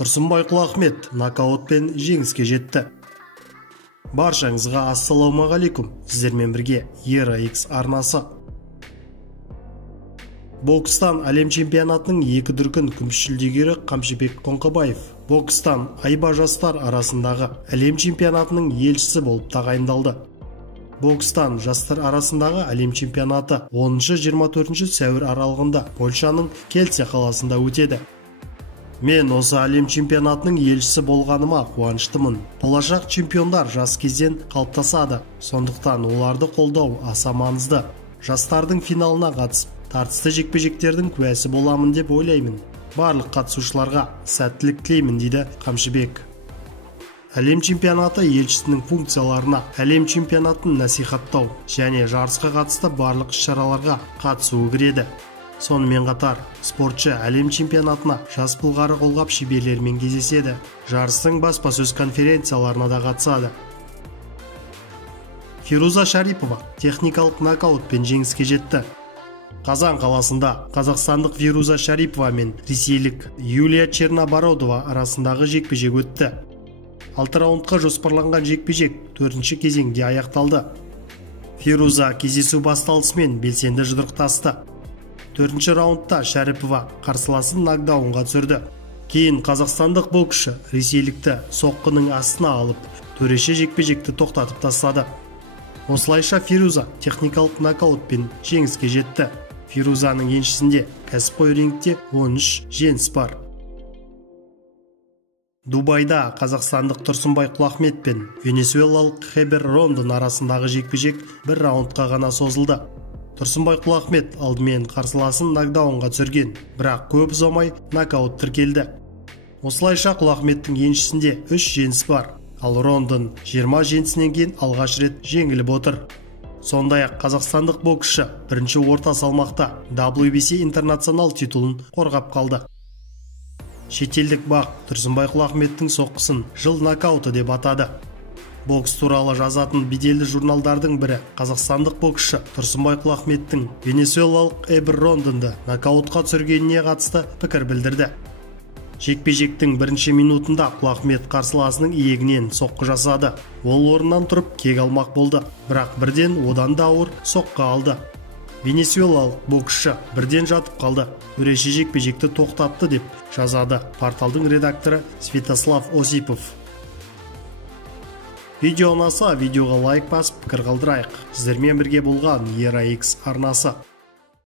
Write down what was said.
Тұрсынбай Құлахмет нокаутпен жеңіске жетті. Баршаңызға ассалаумағалейкум. Сіздермен бірге ERA-X арнасы. Бокстан әлем чемпионатының 2 дүркін күміс жүлдегері Қамшыбек Қоңқабаев бокстан айба жастар арасындағы әлем чемпионатының елшісі болып тағайындалды. Бокстан жастар арасындағы әлем чемпионаты 10-24 сәуір аралығында Польшаның Кельце қаласында өтеді. Мен осы әлем чемпионатының елшісі болғаныма қуаныштымын. Болашақ чемпиондар жас кезден қалыптасады, сондықтан оларды қолдау аса маңызды. Жастардың финалына қатысып, тартысты жекпе-жектердің куәсі боламын деп ойлаймын. Барлық қатысушыларға сәттілік тілеймін, дейді Қамшыбек. Әлем чемпионаты елшісінің функцияларына әлем чемпионатын насихаттау және жарысқа қатысты барлық іс-шараларға қатысуы кіреді. Сонымен қатар, спортшы әлем чемпионатына жас былғары қолғап шеберлерімен кездеседі. Жарыстың баспасөз конференцияларына да қатысады. Фируза Шарипова техникалық нокаутпен жеңіске жетті. Қазан қаласында қазақстандық Фируза Шарипова мен ресейлік Юлия Чернобородова арасындағы жекпе-жек өтті. 6 раундқа жоспарланған жекпе-жек 4-ші кезеңде аяқталды. Фируза кездесу басталысымен белсенді жұдырықтасты. 4-ші раундта Шарипова қарсыласын нокдаунға түсірді. Кейін қазақстандық боксшы ресейлікті соққының астына алып, төреші жекпе-жекті тоқтатып тастады. Осылайша Фируза техникалық нокаутпен жеңіске жетті. Фирузаның еншісінде кәсіпқой рингте 13 жеңіс бар. Дубайда қазақстандық Тұрсынбай Құлахмет пен венесуэлалық Хебер Рондон арасындағы жекпе-жек 1 раундқа ғана созылды. Тұрсынбай Құлахмет алдымен қарсыласын нокдаунға түсірген, бірақ көп ұзамай нокаут тіркелді. Осылайша Құлахметтің еншісінде 3 жеңіс бар, ал Рондон 20 жеңісінен кейін алғаш рет жеңіліп отыр. Сондай-ақ қазақстандық боксшы бірінші орта салмақта WBC интернационал титулын қорғап қалды. Шетелдік бақ Тұрсынбай Құлахметтің соққысын жыл нокауты деп атады. Бокс туралы жазатын беделді журналдардың бірі қазақстандық боксшы Тұрсынбай Құлахметтің венесуэлалық Хебер Рондонды нокаутқа түсіргеніне қатысты пікір білдірді. Жекпе-жектің 1-ші минутында Құлахмет қарсыласының иегінен соққы жасады. Ол орнынан тұрып кек алмақ болды, бірақ бірден одан да ауыр соққы алды. Венесуэлалық боксшы бірден жатып қалды. Төреші жекпе-жекті тоқтатты деп жазады порталдың редакторы Святослав Осипов. Видео ұнаса, видеоға лайк басып пікір қалдырайық. Сіздермен бірге болған ERA-X арнасы.